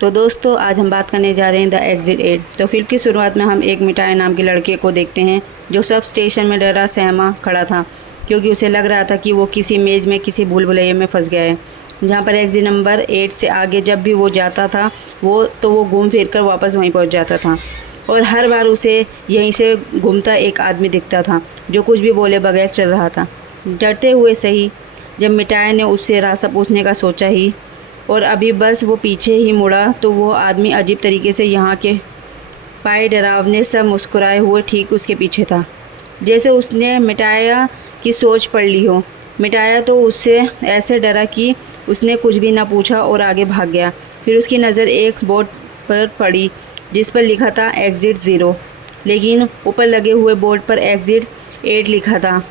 तो दोस्तों आज हम बात करने जा रहे हैं द एग्जिट 8। तो फिल्म की शुरुआत में हम एक मिठाई नाम के लड़के को देखते हैं जो सब स्टेशन में डरा सहमा खड़ा था, क्योंकि उसे लग रहा था कि वो किसी मेज़ में किसी भूल भुलैया में फंस गया है, जहाँ पर एग्जिट नंबर 8 से आगे जब भी वो जाता था वो घूम फिर कर वापस वहीं पहुँच जाता था। और हर बार उसे यहीं से घूमता एक आदमी दिखता था जो कुछ भी बोले बगैर चल रहा था, डरते हुए सही। जब मिठाई ने उससे रास्ता पूछने का सोचा ही और अभी बस वो पीछे ही मुड़ा तो वो आदमी अजीब तरीके से यहाँ के पाए डरावने सा मुस्कुराए हुए ठीक उसके पीछे था, जैसे उसने मिठाया की सोच पढ़ ली हो। मिठाया तो उससे ऐसे डरा कि उसने कुछ भी ना पूछा और आगे भाग गया। फिर उसकी नज़र एक बोर्ड पर पड़ी जिस पर लिखा था एग्ज़िट 0, लेकिन ऊपर लगे हुए बोर्ड पर एग्ज़िट 8 लिखा था।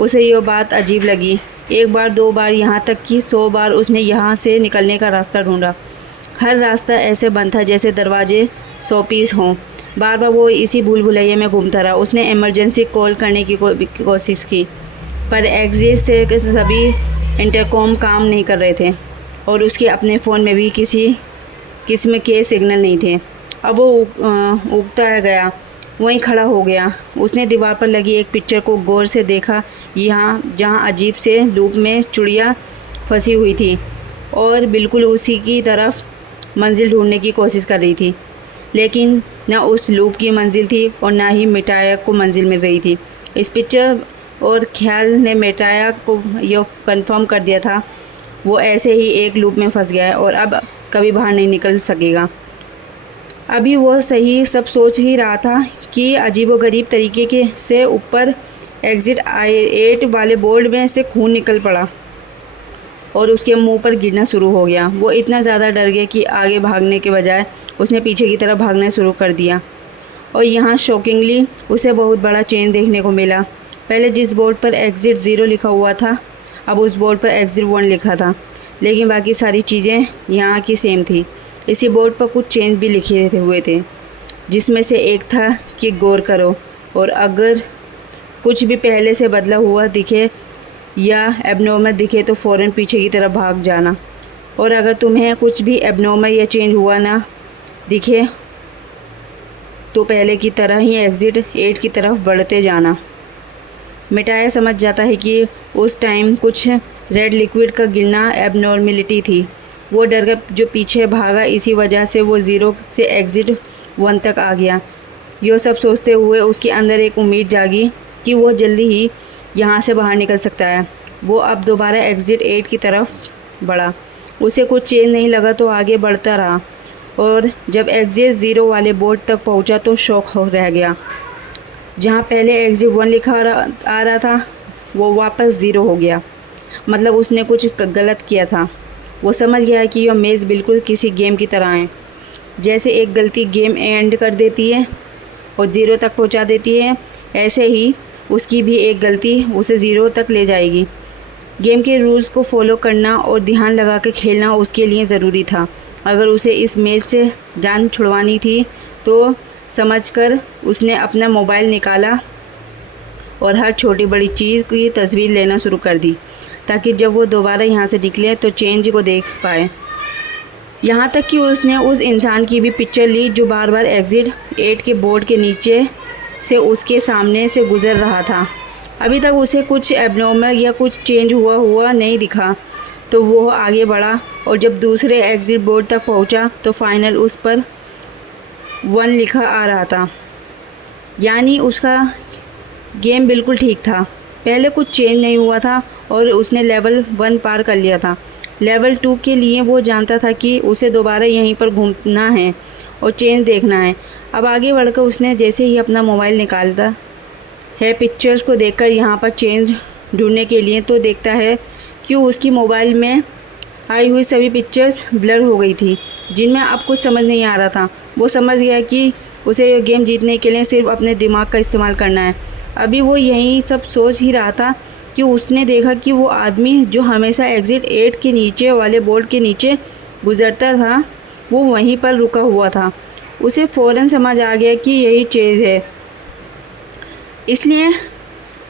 उसे ये बात अजीब लगी। एक बार, दो बार, यहाँ तक कि 100 बार उसने यहाँ से निकलने का रास्ता ढूंढा। हर रास्ता ऐसे बंद था जैसे दरवाजे 100 पीस हों। बार बार वो इसी भूल भुलैया में घूमता रहा। उसने इमरजेंसी कॉल करने की कोशिश की, पर एग्जिट से सभी इंटरकॉम काम नहीं कर रहे थे और उसके अपने फ़ोन में भी किसी किस्म के सिग्नल नहीं थे। अब वो उगता गया, वहीं खड़ा हो गया। उसने दीवार पर लगी एक पिक्चर को गौर से देखा, यहाँ जहाँ अजीब से लूप में चुड़िया फंसी हुई थी और बिल्कुल उसी की तरफ मंजिल ढूंढने की कोशिश कर रही थी, लेकिन न उस लूप की मंजिल थी और ना ही मिठाया को मंजिल मिल रही थी। इस पिक्चर और ख्याल ने मिठाया को यह कंफर्म कर दिया था वो ऐसे ही एक लूप में फंस गया है और अब कभी बाहर नहीं निकल सकेगा। अभी वो सही सब सोच ही रहा था कि अजीबोगरीब तरीके से ऊपर एग्ज़िट 8 वाले बोर्ड में से खून निकल पड़ा और उसके मुंह पर गिरना शुरू हो गया। वो इतना ज़्यादा डर गया कि आगे भागने के बजाय उसने पीछे की तरफ भागना शुरू कर दिया। और यहाँ शॉकिंगली उसे बहुत बड़ा चेंज देखने को मिला। पहले जिस बोर्ड पर एग्ज़िट 0 लिखा हुआ था, अब उस बोर्ड पर एग्ज़िट 1 लिखा था, लेकिन बाकी सारी चीज़ें यहाँ की सेम थी। इसी बोर्ड पर कुछ चेंज भी लिखे हुए थे, जिसमें से एक था कि गौर करो और अगर कुछ भी पहले से बदला हुआ दिखे या एबनॉर्मल दिखे तो फ़ौरन पीछे की तरफ भाग जाना, और अगर तुम्हें कुछ भी एबनॉर्मल या चेंज हुआ ना दिखे तो पहले की तरह ही एग्ज़िट 8 की तरफ बढ़ते जाना। मिठाया समझ जाता है कि उस टाइम कुछ रेड लिक्विड का गिरना एबनॉर्मलिटी थी। वो डर कर जो पीछे भागा, इसी वजह से वो 0 से एग्ज़िट 1 तक आ गया। ये सब सोचते हुए उसके अंदर एक उम्मीद जागी कि वो जल्दी ही यहाँ से बाहर निकल सकता है। वो अब दोबारा एग्ज़िट 8 की तरफ बढ़ा। उसे कुछ चेंज नहीं लगा तो आगे बढ़ता रहा और जब एग्ज़िट 0 वाले बोर्ड तक पहुँचा तो शॉक हो रह गया। जहाँ पहले एग्ज़िट 1 लिखा आ रहा था वो वापस 0 हो गया। मतलब उसने कुछ गलत किया था। वो समझ गया कि यह मेज़ बिल्कुल किसी गेम की तरह है। जैसे एक गलती गेम एंड कर देती है और 0 तक पहुंचा देती है, ऐसे ही उसकी भी एक गलती उसे 0 तक ले जाएगी। गेम के रूल्स को फॉलो करना और ध्यान लगा के खेलना उसके लिए ज़रूरी था। अगर उसे इस मेज़ से जान छुड़वानी थी तो समझकर उसने अपना मोबाइल निकाला और हर छोटी बड़ी चीज़ की तस्वीर लेना शुरू कर दी, ताकि जब वो दोबारा यहाँ से निकले तो चेंज को देख पाए। यहाँ तक कि उसने उस इंसान की भी पिक्चर ली जो बार बार एग्ज़िट 8 के बोर्ड के नीचे से उसके सामने से गुज़र रहा था। अभी तक उसे कुछ एबनॉर्मल या कुछ चेंज हुआ नहीं दिखा, तो वो आगे बढ़ा और जब दूसरे एग्ज़िट बोर्ड तक पहुँचा तो फाइनल उस पर 1 लिखा आ रहा था। यानी उसका गेम बिल्कुल ठीक था। पहले कुछ चेंज नहीं हुआ था और उसने लेवल 1 पार कर लिया था। लेवल 2 के लिए वो जानता था कि उसे दोबारा यहीं पर घूमना है और चेंज देखना है। अब आगे बढ़कर उसने जैसे ही अपना मोबाइल निकालता है पिक्चर्स को देखकर यहाँ पर चेंज ढूंढने के लिए, तो देखता है कि उसकी मोबाइल में आई हुई सभी पिक्चर्स ब्लर हो गई थी, जिनमें अब कुछ समझ नहीं आ रहा था। वो समझ गया कि उसे ये गेम जीतने के लिए सिर्फ अपने दिमाग का इस्तेमाल करना है। अभी वो यही सब सोच ही रहा था कि उसने देखा कि वो आदमी जो हमेशा एग्ज़िट 8 के नीचे वाले बोर्ड के नीचे गुज़रता था वो वहीं पर रुका हुआ था। उसे फ़ौरन समझ आ गया कि यही चीज़ है, इसलिए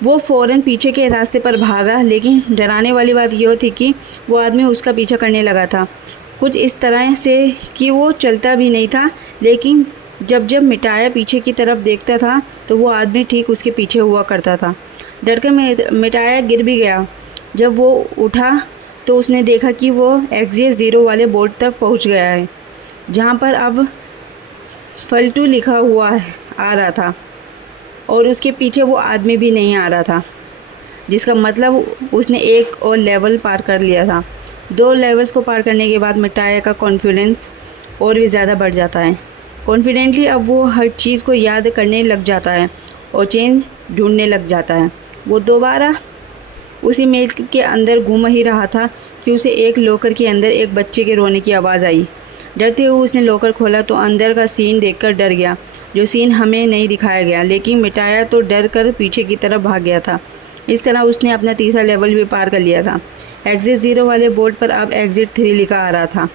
वो फ़ौरन पीछे के रास्ते पर भागा। लेकिन डराने वाली बात यह थी कि वो आदमी उसका पीछा करने लगा था कुछ इस तरह से कि वो चलता भी नहीं था, लेकिन जब जब मिटाया पीछे की तरफ देखता था तो वो आदमी ठीक उसके पीछे हुआ करता था। डर कर मिटाया गिर भी गया। जब वो उठा तो उसने देखा कि वो एग्जिट 0 वाले बोर्ड तक पहुंच गया है, जहां पर अब फल्टू लिखा हुआ आ रहा था और उसके पीछे वो आदमी भी नहीं आ रहा था, जिसका मतलब उसने एक और लेवल पार कर लिया था। 2 लेवल्स को पार करने के बाद मिटाया का कॉन्फिडेंस और भी ज़्यादा बढ़ जाता है। कॉन्फिडेंटली अब वो हर चीज़ को याद करने लग जाता है और चेंज ढूंढने लग जाता है। वो दोबारा उसी मेज के अंदर घूम ही रहा था कि उसे एक लॉकर के अंदर एक बच्चे के रोने की आवाज़ आई। डरते हुए उसने लॉकर खोला तो अंदर का सीन देखकर डर गया, जो सीन हमें नहीं दिखाया गया, लेकिन मिटाया तो डर कर पीछे की तरफ भाग गया था। इस तरह उसने अपना तीसरा लेवल भी पार कर लिया था। एग्जिट 0 वाले बोर्ड पर अब एग्जिट 3 लिखा आ रहा था।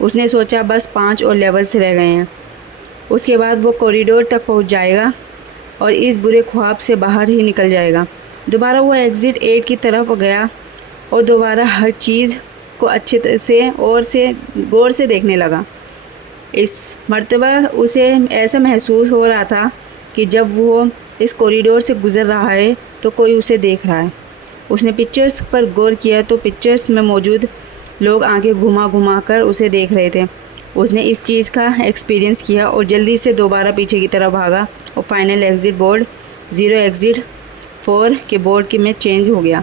उसने सोचा बस 5 और लेवल्स रह गए हैं, उसके बाद वो कॉरिडोर तक पहुंच जाएगा और इस बुरे ख्वाब से बाहर ही निकल जाएगा। दोबारा वो एग्जिट 8 की तरफ गया और दोबारा हर चीज़ को अच्छे से और गौर से देखने लगा। इस मर्तबा उसे ऐसा महसूस हो रहा था कि जब वो इस कॉरिडोर से गुज़र रहा है तो कोई उसे देख रहा है। उसने पिक्चर्स पर गौर किया तो पिक्चर्स में मौजूद लोग आंखें घुमा घुमा कर उसे देख रहे थे। उसने इस चीज़ का एक्सपीरियंस किया और जल्दी से दोबारा पीछे की तरफ भागा और फाइनल एग्ज़िट बोर्ड 0 एग्ज़िट 4 के बोर्ड के में चेंज हो गया,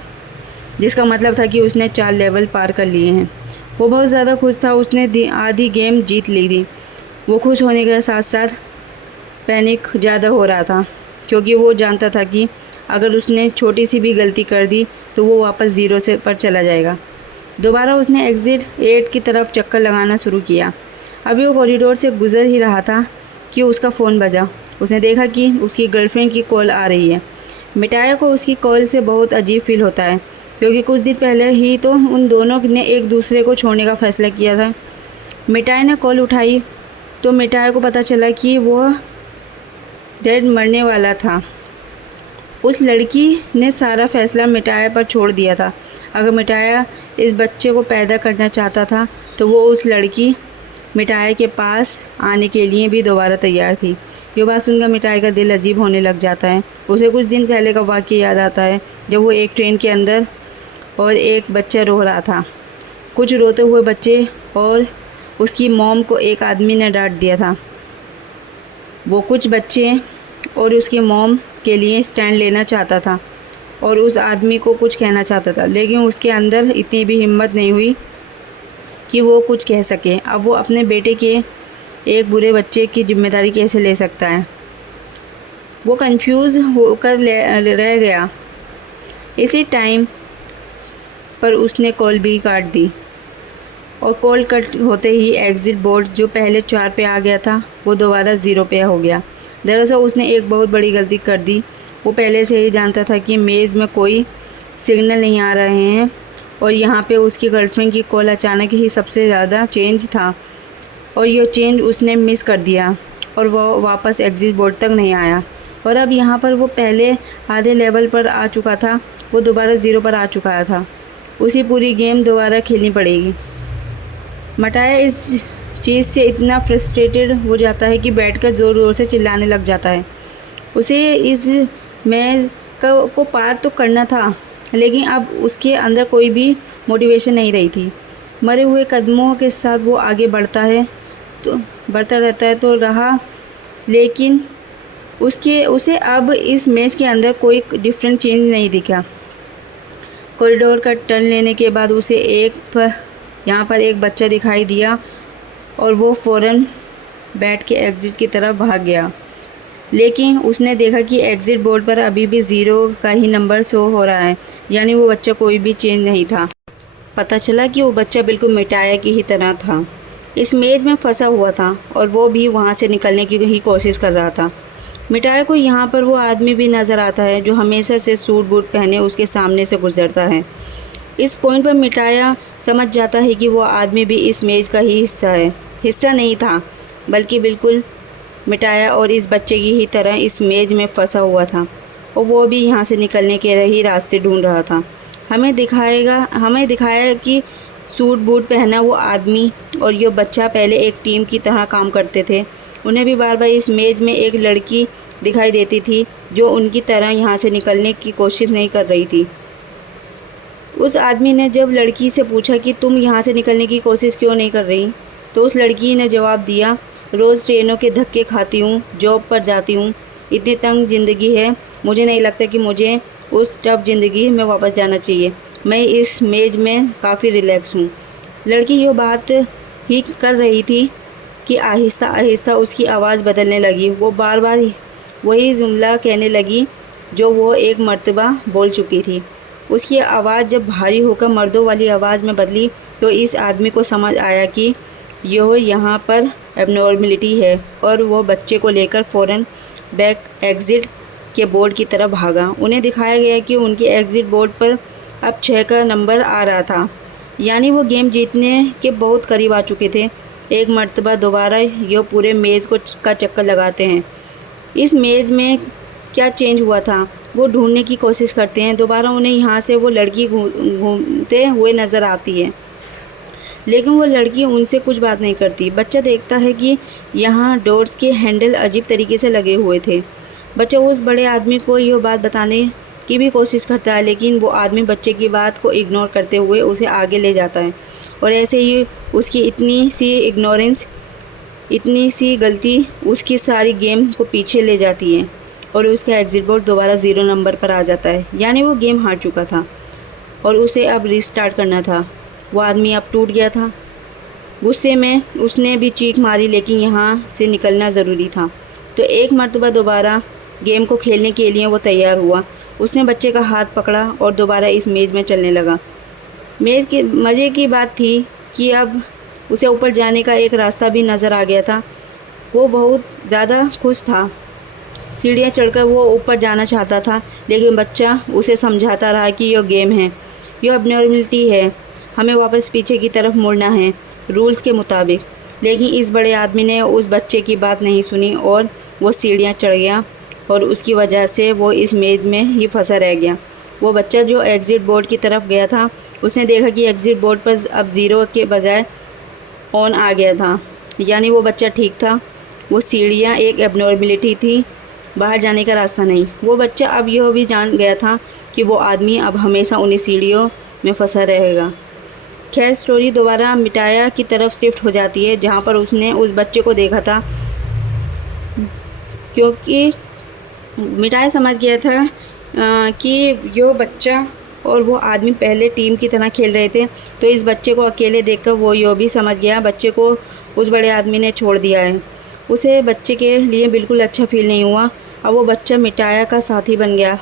जिसका मतलब था कि उसने 4 लेवल पार कर लिए हैं। वो बहुत ज़्यादा खुश था, उसने आधी गेम जीत ली थी। वो खुश होने के साथ साथ पैनिक ज़्यादा हो रहा था, क्योंकि वो जानता था कि अगर उसने छोटी सी भी गलती कर दी तो वो वापस 0 से पर चला जाएगा। दोबारा उसने एग्ज़िट 8 की तरफ चक्कर लगाना शुरू किया। अभी वो कॉरिडोर से गुज़र ही रहा था कि उसका फ़ोन बजा। उसने देखा कि उसकी गर्लफ्रेंड की कॉल आ रही है। मिटाया को उसकी कॉल से बहुत अजीब फील होता है, क्योंकि कुछ दिन पहले ही तो उन दोनों ने एक दूसरे को छोड़ने का फ़ैसला किया था। मिटाया ने कॉल उठाई तो मिटाया को पता चला कि वो डेड मरने वाला था। उस लड़की ने सारा फ़ैसला मिटाया पर छोड़ दिया था। अगर मिटाया इस बच्चे को पैदा करना चाहता था तो वो उस लड़की मिटाया के पास आने के लिए भी दोबारा तैयार थी। ये बात सुनकर मिटाया का दिल अजीब होने लग जाता है। उसे कुछ दिन पहले का वाक़या याद आता है, जब वो एक ट्रेन के अंदर और एक बच्चा रो रहा था। कुछ रोते हुए बच्चे और उसकी मॉम को एक आदमी ने डांट दिया था। वो कुछ बच्चे और उसकी मॉम के लिए स्टैंड लेना चाहता था और उस आदमी को कुछ कहना चाहता था, लेकिन उसके अंदर इतनी भी हिम्मत नहीं हुई कि वो कुछ कह सके। अब वो अपने बेटे के एक बुरे बच्चे की जिम्मेदारी कैसे ले सकता है? वो कंफ्यूज होकर रह गया। इसी टाइम पर उसने कॉल भी काट दी और कॉल कट होते ही एग्ज़िट बोर्ड जो पहले 4 पे आ गया था वो दोबारा 0 पे हो गया। दरअसल उसने एक बहुत बड़ी गलती कर दी। वो पहले से ही जानता था कि मेज़ में कोई सिग्नल नहीं आ रहे हैं और यहाँ पे उसकी गर्लफ्रेंड की कॉल अचानक ही सबसे ज़्यादा चेंज था और ये चेंज उसने मिस कर दिया और वो वापस एग्ज़िट बोर्ड तक नहीं आया। और अब यहाँ पर वो पहले आधे लेवल पर आ चुका था, वो दोबारा 0 पर आ चुका था। उसी पूरी गेम दोबारा खेलनी पड़ेगी। मिटाया इस चीज़ से इतना फ्रस्ट्रेटेड हो जाता है कि बैठकर ज़ोर ज़ोर से चिल्लाने लग जाता है। उसे इस मैच को पार तो करना था, लेकिन अब उसके अंदर कोई भी मोटिवेशन नहीं रही थी। मरे हुए कदमों के साथ वो आगे बढ़ता रहता है तो रहा, लेकिन उसे अब इस मैच के अंदर कोई डिफरेंट चेंज नहीं दिखा। कॉरिडोर का टर्न लेने के बाद उसे यहाँ पर एक बच्चा दिखाई दिया और वो फ़ौरन बैठ के एग्ज़िट की तरफ भाग गया, लेकिन उसने देखा कि एग्ज़िट बोर्ड पर अभी भी 0 का ही नंबर शो हो रहा है, यानी वो बच्चा कोई भी चेंज नहीं था। पता चला कि वो बच्चा बिल्कुल मिटाया की ही तरह था, इस मेज़ में फंसा हुआ था और वो भी वहाँ से निकलने की ही कोशिश कर रहा था। मिटाया को यहाँ पर वो आदमी भी नज़र आता है जो हमेशा से सूट बूट पहने उसके सामने से गुजरता है। इस पॉइंट पर मिटाया समझ जाता है कि वो आदमी भी इस मेज़ का ही हिस्सा नहीं था, बल्कि बिल्कुल मिटाया और इस बच्चे की ही तरह इस मेज़ में फंसा हुआ था और वो भी यहाँ से निकलने के ही रास्ते ढूंढ रहा था। हमें दिखाया कि सूट बूट पहना वो आदमी और ये बच्चा पहले एक टीम की तरह काम करते थे। उन्हें भी बार बार इस मेज़ में एक लड़की दिखाई देती थी जो उनकी तरह यहाँ से निकलने की कोशिश नहीं कर रही थी। उस आदमी ने जब लड़की से पूछा कि तुम यहाँ से निकलने की कोशिश क्यों नहीं कर रही, तो उस लड़की ने जवाब दिया, रोज़ ट्रेनों के धक्के खाती हूँ, जॉब पर जाती हूँ, इतनी तंग ज़िंदगी है, मुझे नहीं लगता कि मुझे उस टफ ज़िंदगी में वापस जाना चाहिए। मैं इस मेज़ में काफ़ी रिलैक्स हूँ। लड़की ये बात ही कर रही थी कि आहिस्ता आहिस्ता उसकी आवाज़ बदलने लगी। वो बार बार वही जुमला कहने लगी जो वो एक मर्तबा बोल चुकी थी। उसकी आवाज़ जब भारी होकर मर्दों वाली आवाज़ में बदली तो इस आदमी को समझ आया कि यह यहाँ पर एबनॉर्मलिटी है और वो बच्चे को लेकर फ़ौरन बैक एग्ज़िट के बोर्ड की तरफ भागा। उन्हें दिखाया गया कि उनके एग्ज़िट बोर्ड पर अब 6 का नंबर आ रहा था, यानी वो गेम जीतने के बहुत करीब आ चुके थे। एक मर्तबा दोबारा ये पूरे मेज़ का चक्कर लगाते हैं। इस मेज़ में क्या चेंज हुआ था वो ढूंढने की कोशिश करते हैं। दोबारा उन्हें यहाँ से वो लड़की घूमते हुए नज़र आती है, लेकिन वो लड़की उनसे कुछ बात नहीं करती। बच्चा देखता है कि यहाँ डोर्स के हैंडल अजीब तरीके से लगे हुए थे। बच्चा उस बड़े आदमी को यह बात बताने की भी कोशिश करता है, लेकिन वो आदमी बच्चे की बात को इग्नोर करते हुए उसे आगे ले जाता है और ऐसे ही उसकी इतनी सी इग्नोरेंस, इतनी सी गलती उसकी सारी गेम को पीछे ले जाती है और उसका एग्ज़िट बोर्ड दोबारा 0 नंबर पर आ जाता है। यानी वो गेम हार चुका था और उसे अब रीस्टार्ट करना था। वो आदमी अब टूट गया था। गुस्से में उसने भी चीख मारी, लेकिन यहाँ से निकलना ज़रूरी था। तो एक मर्तबा दोबारा गेम को खेलने के लिए वो तैयार हुआ। उसने बच्चे का हाथ पकड़ा और दोबारा इस मेज़ में चलने लगा। मेज़ के मज़े की बात थी कि अब उसे ऊपर जाने का एक रास्ता भी नज़र आ गया था। वो बहुत ज़्यादा खुश था। सीढ़ियाँ चढ़कर वो ऊपर जाना चाहता था, लेकिन बच्चा उसे समझाता रहा कि यह गेम है, यह एबनॉर्मलिटी है, हमें वापस पीछे की तरफ मुड़ना है रूल्स के मुताबिक। लेकिन इस बड़े आदमी ने उस बच्चे की बात नहीं सुनी और वो सीढ़ियाँ चढ़ गया और उसकी वजह से वो इस मेज़ में ही फंसा रह गया। वो बच्चा जो एग्ज़िट बोर्ड की तरफ गया था, उसने देखा कि एग्ज़िट बोर्ड पर अब 0 के बजाय ऑन आ गया था, यानी वो बच्चा ठीक था। वो सीढ़ियाँ एक एबनॉर्मलिटी थी, बाहर जाने का रास्ता नहीं। वो बच्चा अब यह भी जान गया था कि वो आदमी अब हमेशा उन्हीं सीढ़ियों में फंसा रहेगा। खैर, स्टोरी दोबारा मिटाया की तरफ शिफ्ट हो जाती है, जहाँ पर उसने उस बच्चे को देखा था, क्योंकि मिटाया समझ गया था कि यो बच्चा और वो आदमी पहले टीम की तरह खेल रहे थे। तो इस बच्चे को अकेले देखकर वो यो भी समझ गया बच्चे को उस बड़े आदमी ने छोड़ दिया है। उसे बच्चे के लिए बिल्कुल अच्छा फील नहीं हुआ। अब वो बच्चा मिटाया का साथी बन गया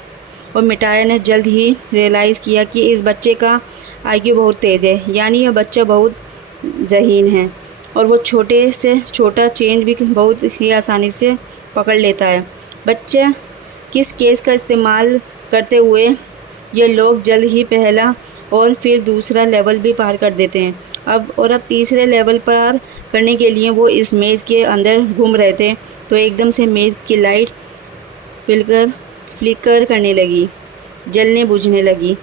और मिटाया ने जल्द ही रियलाइज़ किया कि इस बच्चे का आईक्यू बहुत तेज़ है, यानी यह बच्चा बहुत ज़हीन है और वो छोटे से छोटा चेंज भी बहुत ही आसानी से पकड़ लेता है। बच्चा किस केस का इस्तेमाल करते हुए ये लोग जल्द ही पहला और फिर दूसरा लेवल भी पार कर देते हैं। अब तीसरे लेवल पार करने के लिए वो इस मेज़ के अंदर घूम रहे थे, तो एकदम से मेज़ की लाइट फ्लिकर करने लगी, जलने बुझने लगी।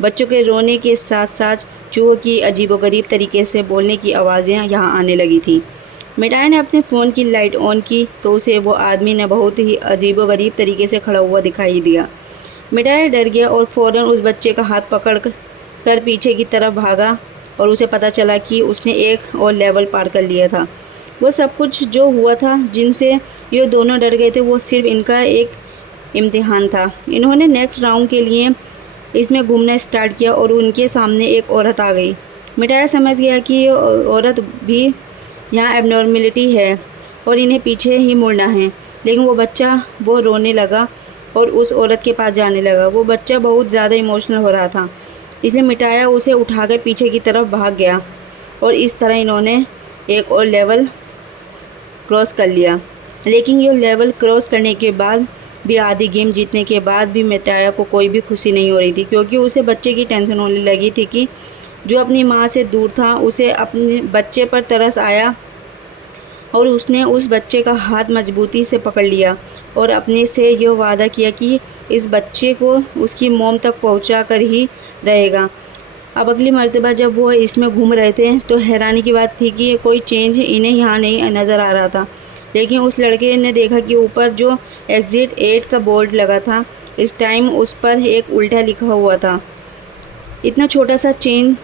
बच्चों के रोने के साथ साथ चूहों की अजीबोगरीब तरीके से बोलने की आवाज़ें यहाँ आने लगी थी। मिटाया ने अपने फ़ोन की लाइट ऑन की तो उसे वो आदमी ने बहुत ही अजीबोगरीब तरीके से खड़ा हुआ दिखाई दिया। मिटाया डर गया और फ़ौरन उस बच्चे का हाथ पकड़ कर पीछे की तरफ भागा और उसे पता चला कि उसने एक और लेवल पार कर लिया था। वो सब कुछ जो हुआ था, जिनसे ये दोनों डर गए थे, वो सिर्फ इनका एक इम्तिहान था। इन्होंने नेक्स्ट राउंड के लिए इसमें घूमना स्टार्ट किया और उनके सामने एक औरत आ गई। मिटाया समझ गया कि ये औरत भी यहाँ एबनॉर्मलिटी है और इन्हें पीछे ही मुड़ना है, लेकिन वो रोने लगा और उस औरत के पास जाने लगा। वो बच्चा बहुत ज़्यादा इमोशनल हो रहा था, इसलिए मिटाया उसे उठाकर पीछे की तरफ भाग गया और इस तरह इन्होंने एक और लेवल क्रॉस कर लिया। लेकिन ये लेवल क्रॉस करने के बाद भी, आधी गेम जीतने के बाद भी मिटाया को कोई भी खुशी नहीं हो रही थी, क्योंकि उसे बच्चे की टेंशन होने लगी थी कि जो अपनी माँ से दूर था, उसे अपने बच्चे पर तरस आया और उसने उस बच्चे का हाथ मजबूती से पकड़ लिया और अपने से यह वादा किया कि इस बच्चे को उसकी मोम तक पहुंचा कर ही रहेगा। अब अगली मर्तबा जब वो इसमें घूम रहे थे तो हैरानी की बात थी कि कोई चेंज इन्हें यहाँ नहीं नज़र आ रहा था। लेकिन उस लड़के ने देखा कि ऊपर जो एग्ज़िट 8 का बोर्ड लगा था, इस टाइम उस पर एक उल्टा लिखा हुआ था। इतना छोटा सा चेंज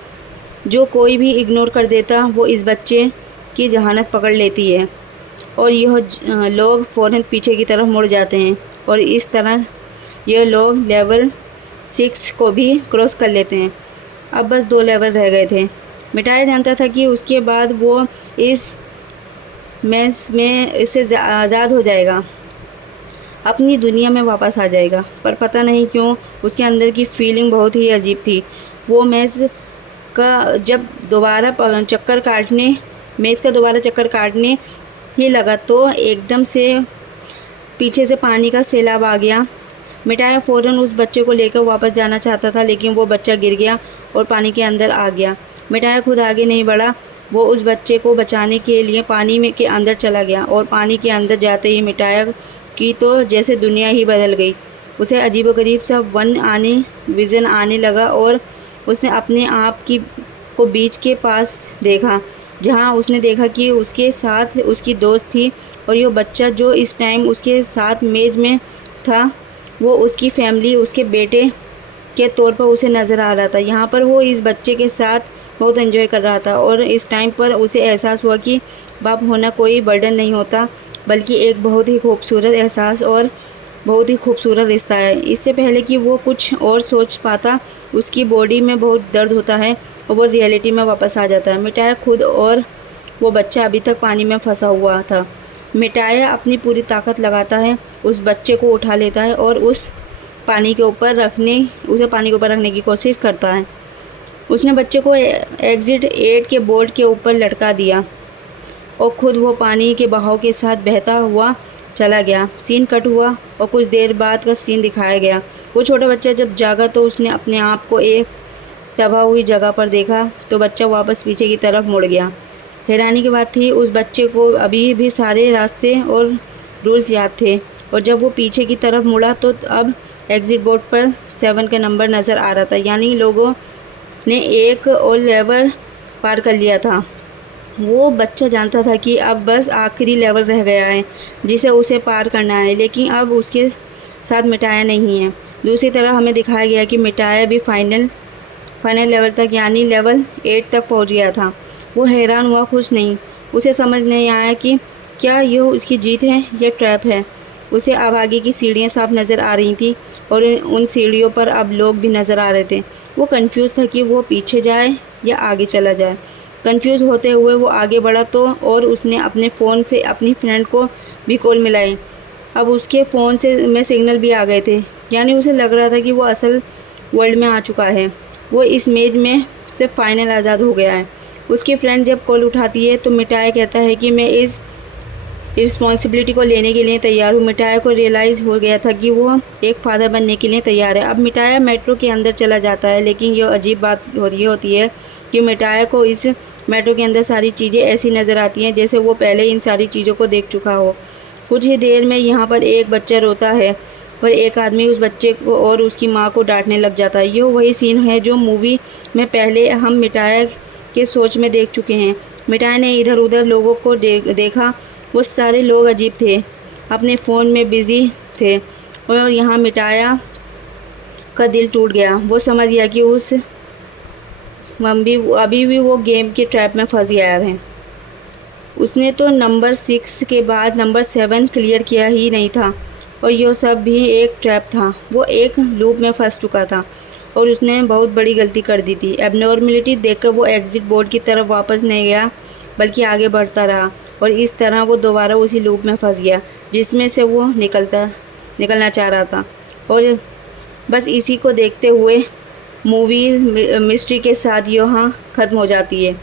जो कोई भी इग्नोर कर देता, वो इस बच्चे की जहानत पकड़ लेती है और यह लोग फ़ौरन पीछे की तरफ मुड़ जाते हैं और इस तरह यह लोग लेवल 6 को भी क्रॉस कर लेते हैं। अब बस 2 लेवल रह गए थे। मिठाई जानता था कि उसके बाद वो इस मेस में इससे आज़ाद हो जाएगा, अपनी दुनिया में वापस आ जाएगा। पर पता नहीं क्यों उसके अंदर की फीलिंग बहुत ही अजीब थी। वो मेज़ का दोबारा चक्कर काटने ही लगा तो एकदम से पीछे से पानी का सैलाब आ गया। मिठाई फ़ौरन उस बच्चे को लेकर वापस जाना चाहता था, लेकिन वो बच्चा गिर गया और पानी के अंदर आ गया। मिठाई खुद आगे नहीं बढ़ा, वो उस बच्चे को बचाने के लिए पानी के अंदर चला गया और पानी के अंदर जाते ही मिठाई की तो जैसे दुनिया ही बदल गई। उसे अजीबोगरीब सा विज़न आने लगा और उसने अपने आप को बीच के पास देखा, जहाँ उसने देखा कि उसके साथ उसकी दोस्त थी और ये बच्चा जो इस टाइम उसके साथ मेज़ में था, वो उसकी फैमिली, उसके बेटे के तौर पर उसे नज़र आ रहा था। यहाँ पर वो इस बच्चे के साथ बहुत एंजॉय कर रहा था और इस टाइम पर उसे एहसास हुआ कि बाप होना कोई बर्डन नहीं होता, बल्कि एक बहुत ही खूबसूरत एहसास और बहुत ही खूबसूरत रिश्ता है। इससे पहले कि वो कुछ और सोच पाता, उसकी बॉडी में बहुत दर्द होता है और वो रियलिटी में वापस आ जाता है। मिठाई खुद और वो बच्चा अभी तक पानी में फंसा हुआ था। मिठाई अपनी पूरी ताकत लगाता है, उस बच्चे को उठा लेता है और उसे पानी के ऊपर रखने की कोशिश करता है। उसने बच्चे को एग्ज़िट 8 के बोर्ड के ऊपर लटका दिया और ख़ुद वो पानी के बहाव के साथ बहता हुआ चला गया। सीन कट हुआ और कुछ देर बाद का सीन दिखाया गया। वो छोटा बच्चा जब जागा तो उसने अपने आप को एक तबाह हुई जगह पर देखा तो बच्चा वापस पीछे की तरफ मुड़ गया। हैरानी की बात थी, उस बच्चे को अभी भी सारे रास्ते और रूल्स याद थे और जब वो पीछे की तरफ मुड़ा तो अब एग्ज़िट बोर्ड पर 7 का नंबर नज़र आ रहा था, यानी लोगों ने एक और लेवल पार कर लिया था। वो बच्चा जानता था कि अब बस आखिरी लेवल रह गया है जिसे उसे पार करना है, लेकिन अब उसके साथ मिठाई नहीं है। दूसरी तरफ हमें दिखाया गया कि मिठाई भी फाइनल लेवल तक यानी लेवल 8 तक पहुंच गया था। वो हैरान हुआ, खुश नहीं। उसे समझ नहीं आया कि क्या यह उसकी जीत है या ट्रैप है। उसे अब आगे की सीढ़ियाँ साफ नज़र आ रही थी और उन सीढ़ियों पर अब लोग भी नज़र आ रहे थे। वो कंफ्यूज था कि वो पीछे जाए या आगे चला जाए। कंफ्यूज होते हुए वो आगे बढ़ा तो और उसने अपने फ़ोन से अपनी फ्रेंड को भी कॉल मिलाई। अब उसके फ़ोन में सिग्नल भी आ गए थे, यानी उसे लग रहा था कि वो असल वर्ल्ड में आ चुका है। वो इस मेज में से फाइनल आज़ाद हो गया है। उसकी फ्रेंड जब कॉल उठाती है तो मिठाई कहता है कि मैं इस रिस्पॉन्सिबिलिटी को लेने के लिए तैयार हूँ। मिठाई को रियलाइज़ हो गया था कि वो एक फ़ादर बनने के लिए तैयार है। अब मिठाई मेट्रो के अंदर चला जाता है, लेकिन यह अजीब बात होती है कि मिठाई को इस मेट्रो के अंदर सारी चीज़ें ऐसी नज़र आती हैं जैसे वो पहले इन सारी चीज़ों को देख चुका हो। कुछ ही देर में यहाँ पर एक बच्चा रोता है और एक आदमी उस बच्चे को और उसकी माँ को डांटने लग जाता है। यह वही सीन है जो मूवी में पहले हम मिठाई के सोच में देख चुके हैं। मिठाई ने इधर उधर लोगों को देखा। वो सारे लोग अजीब थे, अपने फ़ोन में बिज़ी थे और यहाँ मिठाई का दिल टूट गया। वो समझ गया कि अभी भी वो गेम के ट्रैप में फंस गया है। उसने तो नंबर 6 के बाद नंबर 7 क्लियर किया ही नहीं था और यह सब भी एक ट्रैप था। वो एक लूप में फंस चुका था और उसने बहुत बड़ी गलती कर दी थी। एबनॉर्मलिटी देखकर वो एग्ज़िट बोर्ड की तरफ वापस नहीं गया, बल्कि आगे बढ़ता रहा और इस तरह वो दोबारा उसी लूप में फंस गया जिसमें से वो निकलना चाह रहा था। और बस इसी को देखते हुए मूवी मिस्ट्री के साथ यहाँ ख़त्म हो जाती है।